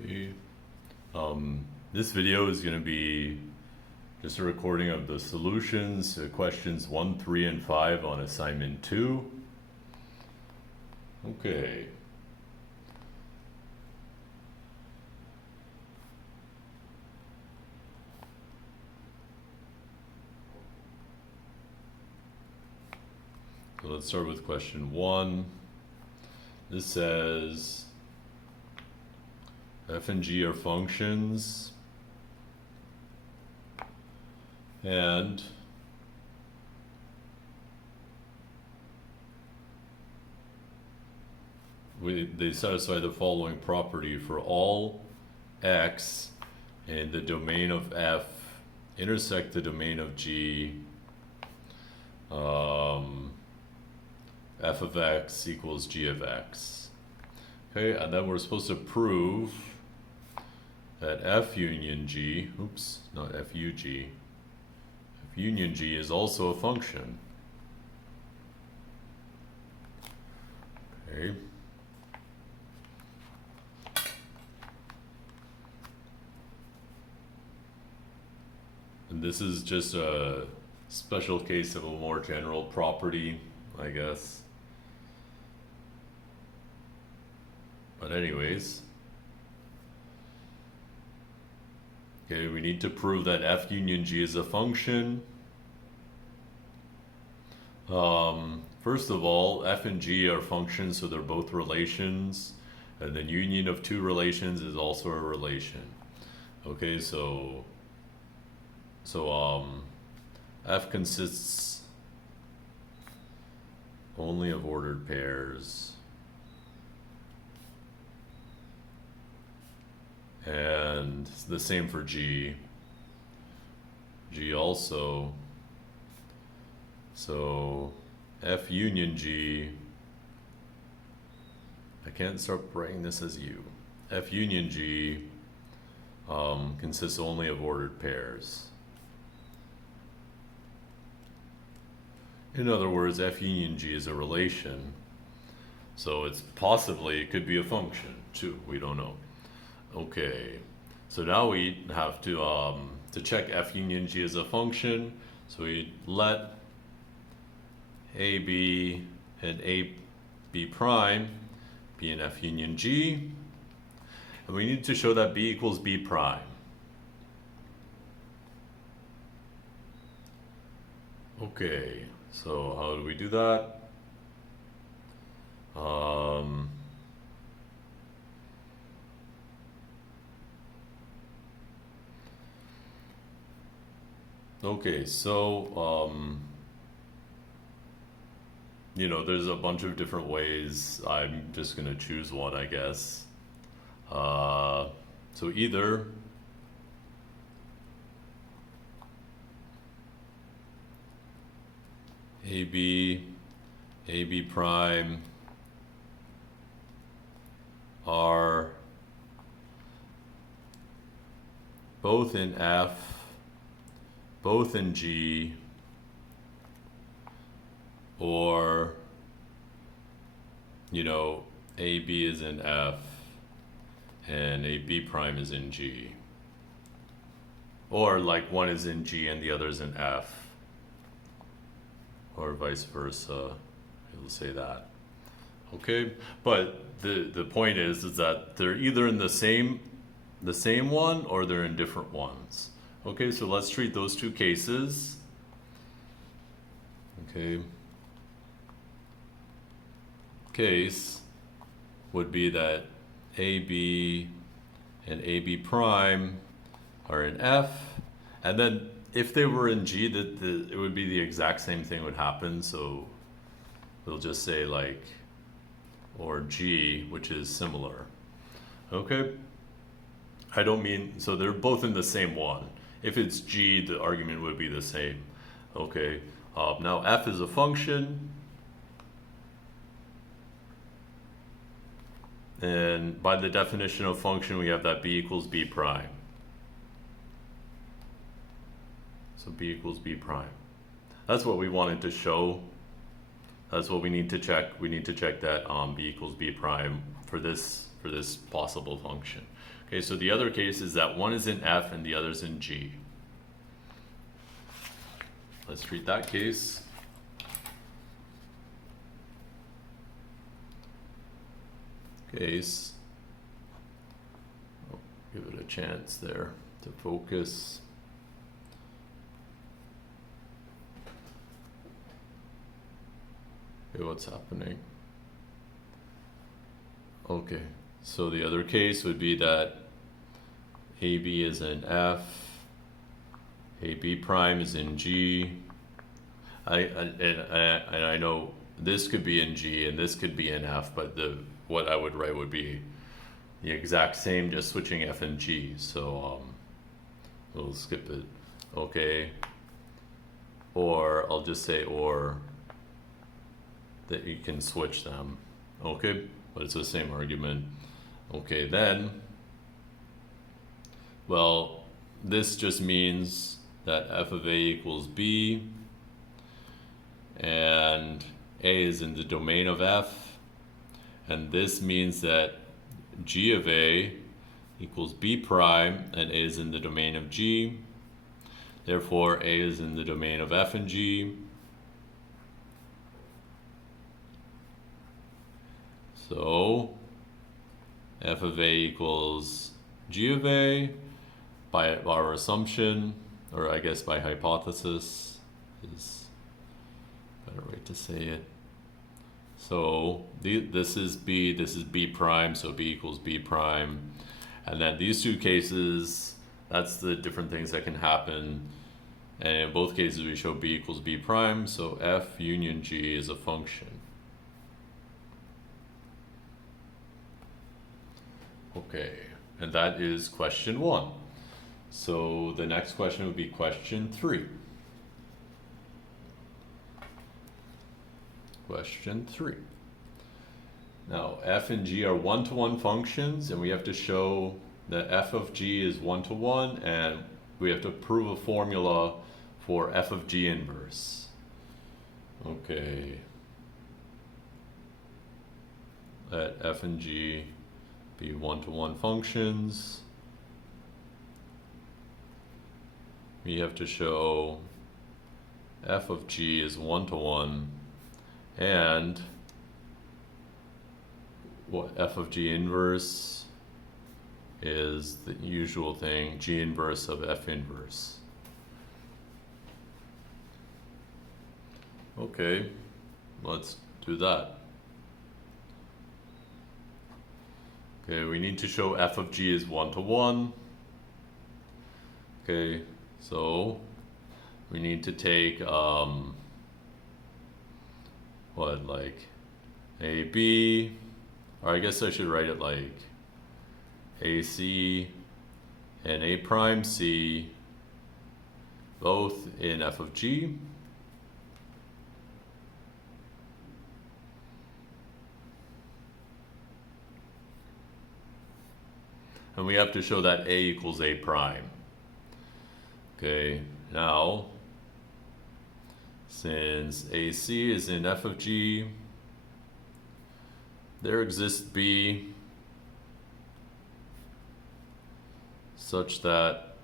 Okay. This video is going to be just a recording of the solutions to questions 1, 3, and 5 on assignment 2. Okay. So let's start with question 1. This says f and g are functions, and they satisfy the following property: for all x in the domain of f intersect the domain of g, f of x equals g of x. Okay, and then we're supposed to prove that f union g, oops, not f u g, f union g is also a function. Okay. And this is just a special case of a more general property, I guess. But anyways, okay, we need to prove that f union g is a function. First of all, f and g are functions, so they're both relations, and then union of two relations is also a relation. Okay, so f consists only of ordered pairs, and the same for g also. So f union g, I can't start writing this as u, f union g consists only of ordered pairs. In other words, f union g is a relation, so it could be a function too, we don't know. Okay, so now we have to check f union g as a function, so we let AB and AB prime be in f union g, and we need to show that b equals b prime. Okay, so how do we do that? Okay, so you know, there's a bunch of different ways. I'm just gonna choose one, I guess. So either AB prime are both in F, both in G, or, you know, AB is in F and AB prime is in G. Or like one is in G and the other is in F. Or vice versa, it'll say that. Okay, but the point is that they're either in the same one or they're in different ones. Okay, so let's treat those two cases. Okay. Case would be that AB and AB prime are in F, and then if they were in G, it would be the exact same thing would happen. So we'll just say like, or G, which is similar. Okay, I don't mean, so they're both in the same one. If it's G, the argument would be the same. Okay, now F is a function, and by the definition of function, we have that b equals b prime. So b equals b prime. That's what we wanted to show. That's what we need to check. We need to check that b equals b prime for this for this possible function. Okay, so the other case is that one is in F and the other's in G. Let's treat that case. Case. Oh, give it a chance there to focus. Okay, what's happening? Okay, so the other case would be that AB is in F, AB prime is in G. And I know this could be in G and this could be in F, but what I would write would be the exact same, just switching F and G. So we'll skip it. Okay. Or I'll just say or, that you can switch them. Okay, but it's the same argument. Okay, then, well, this just means that f of a equals b, and a is in the domain of f, and this means that g of a equals b prime, and a is in the domain of g. Therefore, a is in the domain of f and g. So f of a equals g of a by our assumption, or I guess by hypothesis is a better way to say it. So this is b prime, so b equals b prime. And then these two cases, that's the different things that can happen. And in both cases we show b equals b prime, so f union g is a function. Okay, and that is question 1. So the next question would be question 3. Question 3. Now, f and g are one-to-one functions, and we have to show that f of g is one-to-one, and we have to prove a formula for f of g inverse. Okay. Let f and g be one-to-one functions. We have to show f of g is one-to-one, and what f of g inverse is the usual thing, g inverse of f inverse. Okay, let's do that. Okay, we need to show f of g is one-to-one. Okay, so we need to take what, like AB, or I guess I should write it like AC and A prime C, both in f of g. And we have to show that A equals A prime. Okay, now, since AC is in f of g, there exists B such that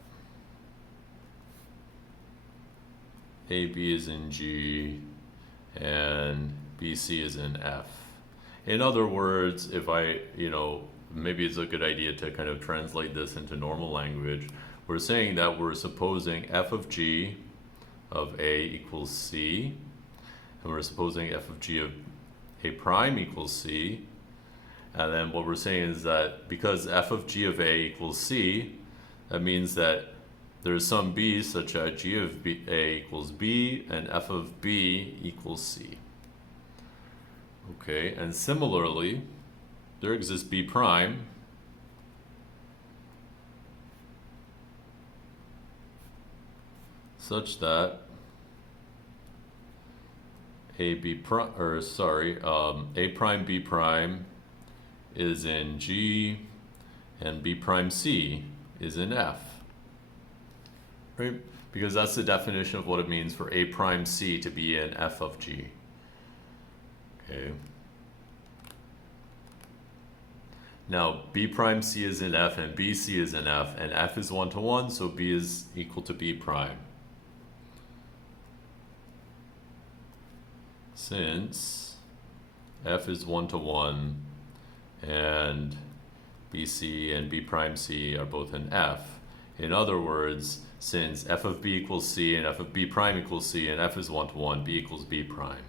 AB is in G and BC is in F. In other words, if I, maybe it's a good idea to kind of translate this into normal language. We're saying that we're supposing f of g of a equals c, and we're supposing f of g of a prime equals c. And then what we're saying is that because f of g of a equals c, that means that there's some b such that g of a equals b and f of b equals c. Okay, and similarly, there exists b prime such that a prime b prime is in G and b prime c is in F, right? Because that's the definition of what it means for a prime c to be in f of g. Okay. Now B prime C is in F and BC is in F, and F is 1 to 1, so B is equal to B prime. Since F is 1 to 1 and BC and B prime C are both in F, in other words, since F of B equals C and F of B prime equals C and F is 1 to 1, B equals B prime.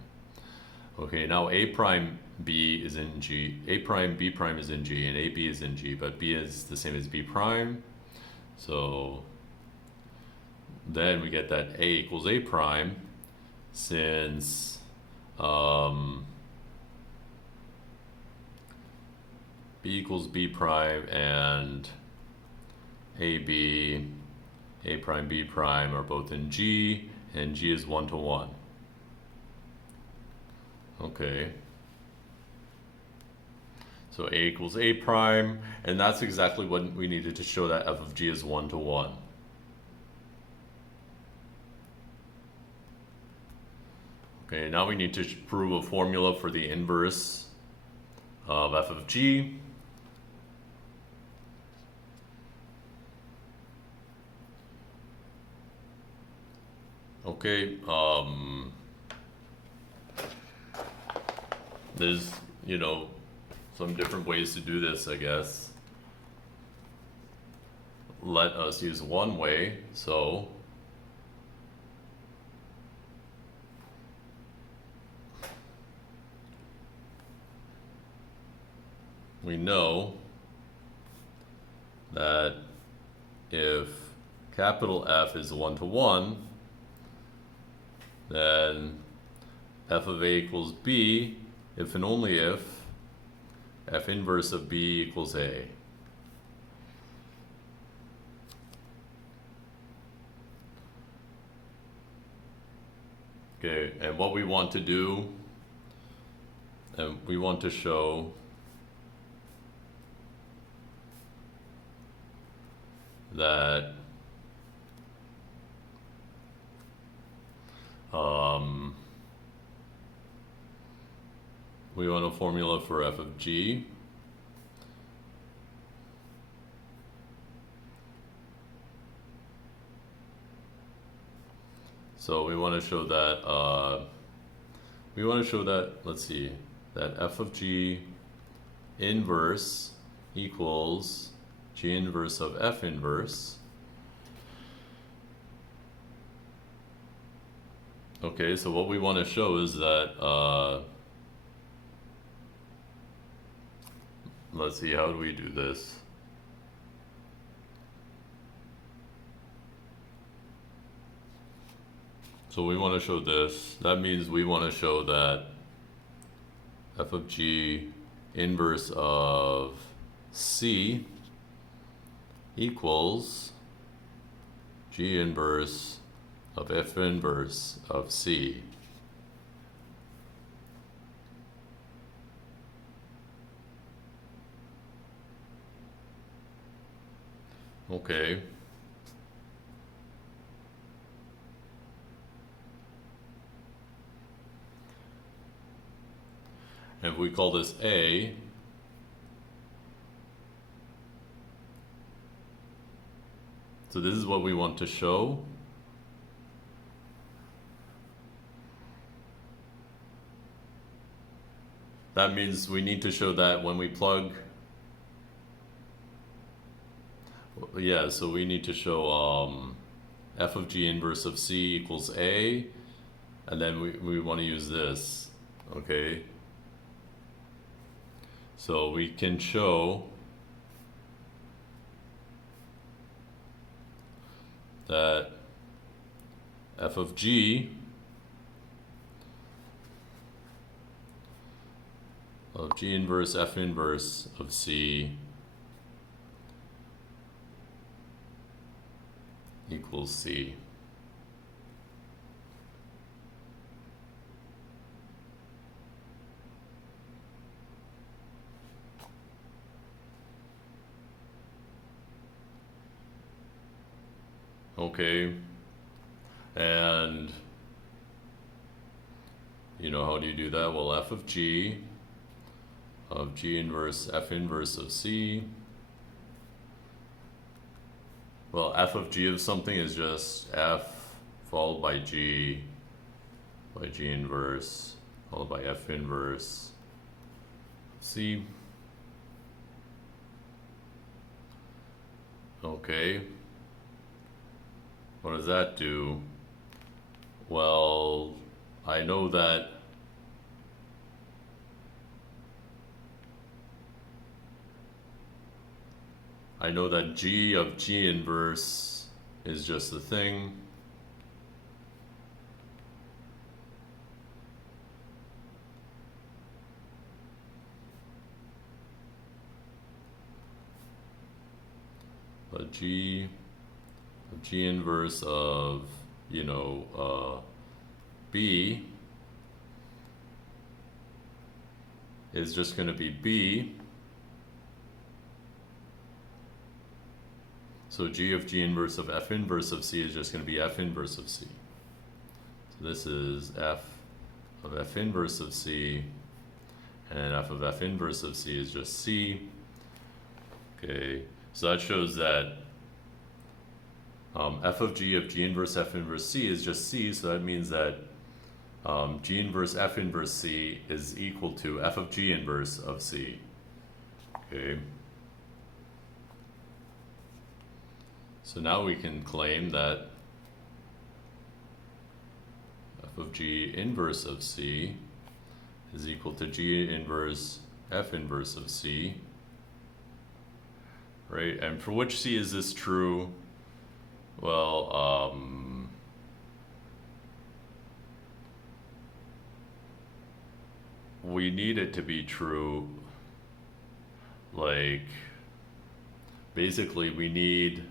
Okay, now A prime B is in G, A prime B prime is in G, and AB is in G, but B is the same as B prime. So then we get that A equals A prime, since B equals B prime and AB, A prime, B prime are both in G, and G is 1 to 1. Okay. So A equals A prime, and that's exactly what we needed to show that F of G is 1 to 1. Okay, now we need to prove a formula for the inverse of F of G. Okay, there's, some different ways to do this, I guess. Let us use one way, so we know that if capital F is 1 to 1, then F of A equals B, if and only if F inverse of B equals A. Okay, and what we want to do, and we want to show that we want a formula for F of G. So we want to show that let's see, that F of G inverse equals G inverse of F inverse. Okay, so what we want to show is that, let's see, how do we do this? So we want to show this. That means we want to show that F of G inverse of C equals G inverse of F inverse of C. Okay. And if we call this A, so this is what we want to show. That means we need to show that when we plug, yeah, so we need to show F of G inverse of C equals A, and then we want to use this, okay? So we can show that F of G of G inverse F inverse of C equals C. Okay, and how do you do that? Well, F of G of G inverse F inverse of C. Well, F of G of something is just F followed by G inverse followed by F inverse C. Okay. What does that do? Well, I know that G of G inverse is just a thing. But G of G inverse of, B is just going to be B. So G of G inverse of F inverse of C is just going to be F inverse of C. So this is F of F inverse of C, and F of F inverse of C is just C. Okay, so that shows that F of G inverse F inverse C is just C, so that means that G inverse F inverse C is equal to F of G inverse of C. Okay. So now we can claim that F of G inverse of C is equal to G inverse F inverse of C. Right, and for which C is this true? Well, we need it to be true. Like, basically we need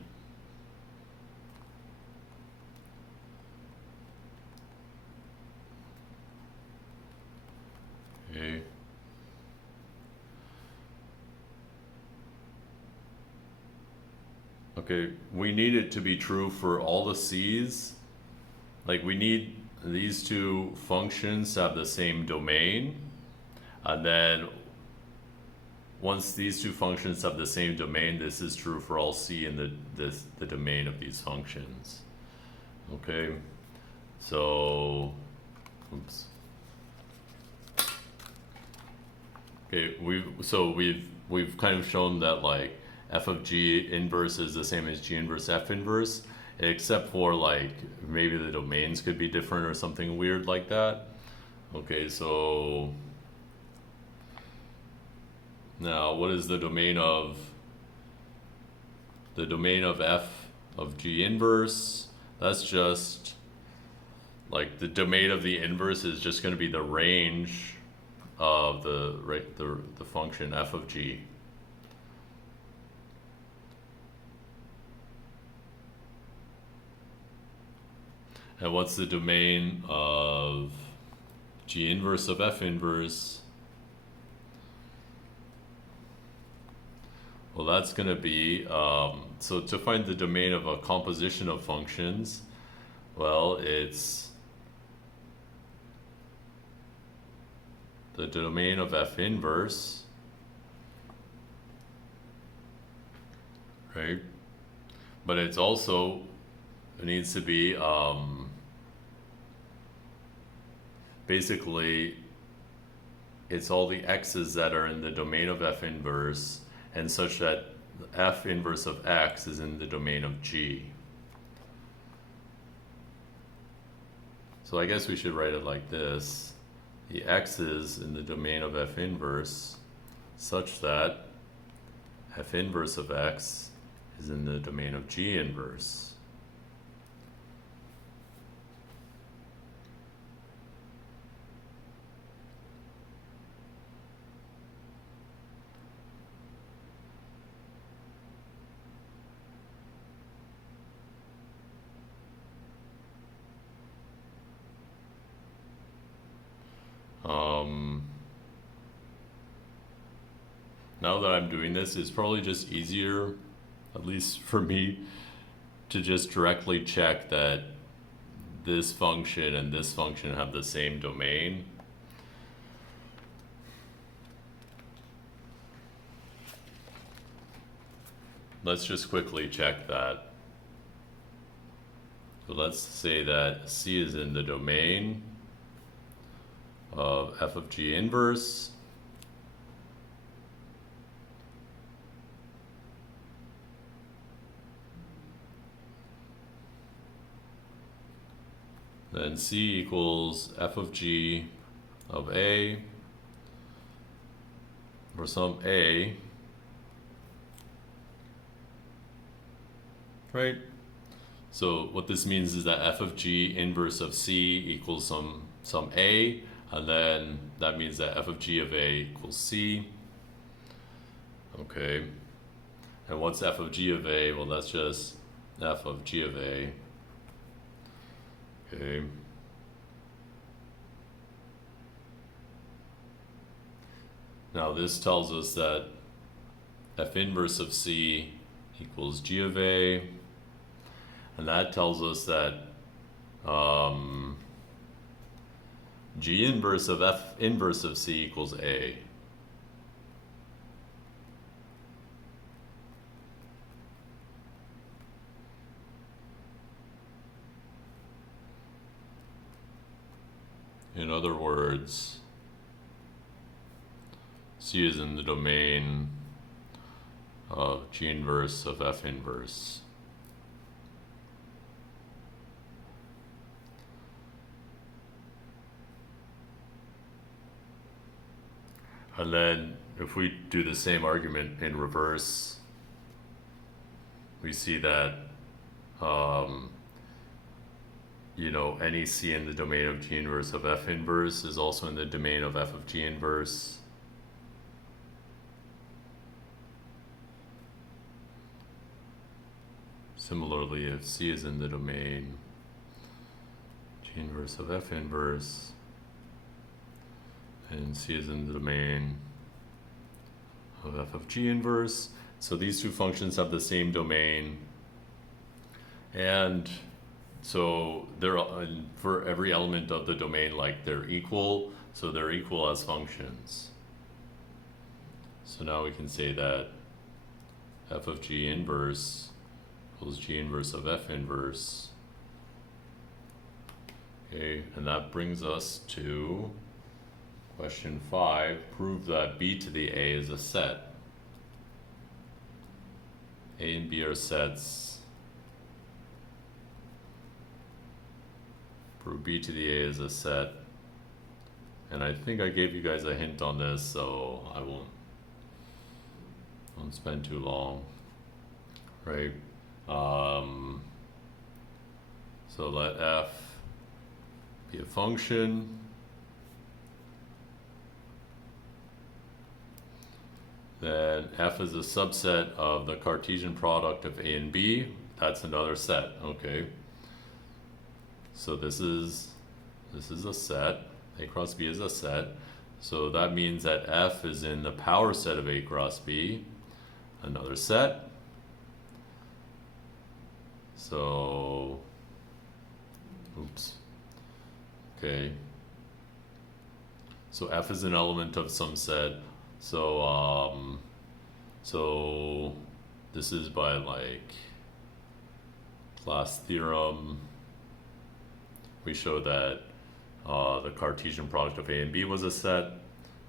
Okay, we need it to be true for all the C's. Like, we need these two functions to have the same domain, and then once these two functions have the same domain, this is true for all C in the domain of these functions. Okay, so oops. Okay, we've kind of shown that, like, F of G inverse is the same as G inverse F inverse, except for, like, maybe the domains could be different or something weird like that. Okay, so now what is the domain of F of G inverse? That's just, like, the domain of the inverse is just going to be the range of the function F of G. And what's the domain of G inverse of F inverse? Well, that's going to be, so to find the domain of a composition of functions, well, it's the domain of F inverse, right? But it's also, it needs to be, basically, it's all the x's that are in the domain of F inverse, and such that F inverse of x is in the domain of G. So I guess we should write it like this. The x's in the domain of F inverse such that F inverse of x is in the domain of G inverse. Now that I'm doing this, it's probably just easier, at least for me, to just directly check that this function and this function have the same domain. let's just quickly check that. So let's say that C is in the domain of f of g inverse. Then C equals f of g of A for some A, right? So what this means is that f of g inverse of C equals some A, and then that means that f of g of A equals C. Okay. And what's f of g of A? Well, that's just f of g of A. Okay. Now this tells us that f inverse of C equals g of A, and that tells us that g inverse of f inverse of C equals A. In other words, C is in the domain of g inverse of f inverse. And then if we do the same argument in reverse, we see that you know, any C in the domain of g inverse of f inverse is also in the domain of f of g inverse. Similarly, if C is in the domain g inverse of f inverse, and C is in the domain of f of g inverse, so these two functions have the same domain, and so they're for every element of the domain, like they're equal, so they're equal as functions. So now we can say that f of g inverse equals g inverse of f inverse. Okay, and that brings us to question 5. Prove that b to the a is a set. A and b are sets. Prove b to the a is a set. And I think I gave you guys a hint on this, so I won't spend too long, right? So let f be a function. Then f is a subset of the Cartesian product of a and b. That's another set, okay? So this is a set. A cross b is a set. So that means that f is in the power set of a cross b, another set. So, oops. Okay. So f is an element of some set. So so this is by like class theorem. We show that the Cartesian product of a and b was a set.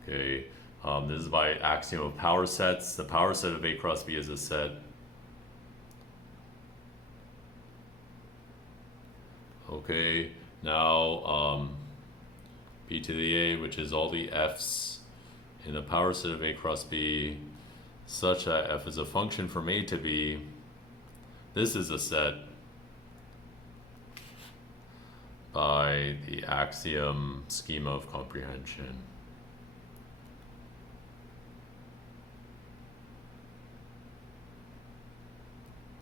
Okay, this is by axiom of power sets. The power set of a cross b is a set. Okay, now b to the a, which is all the f's in the power set of a cross b, such that f is a function from a to b. This is a set by the axiom schema of comprehension.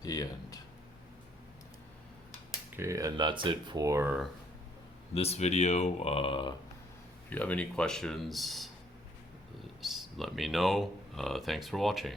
The end. Okay, and that's it for this video. If you have any questions, let me know. Thanks for watching.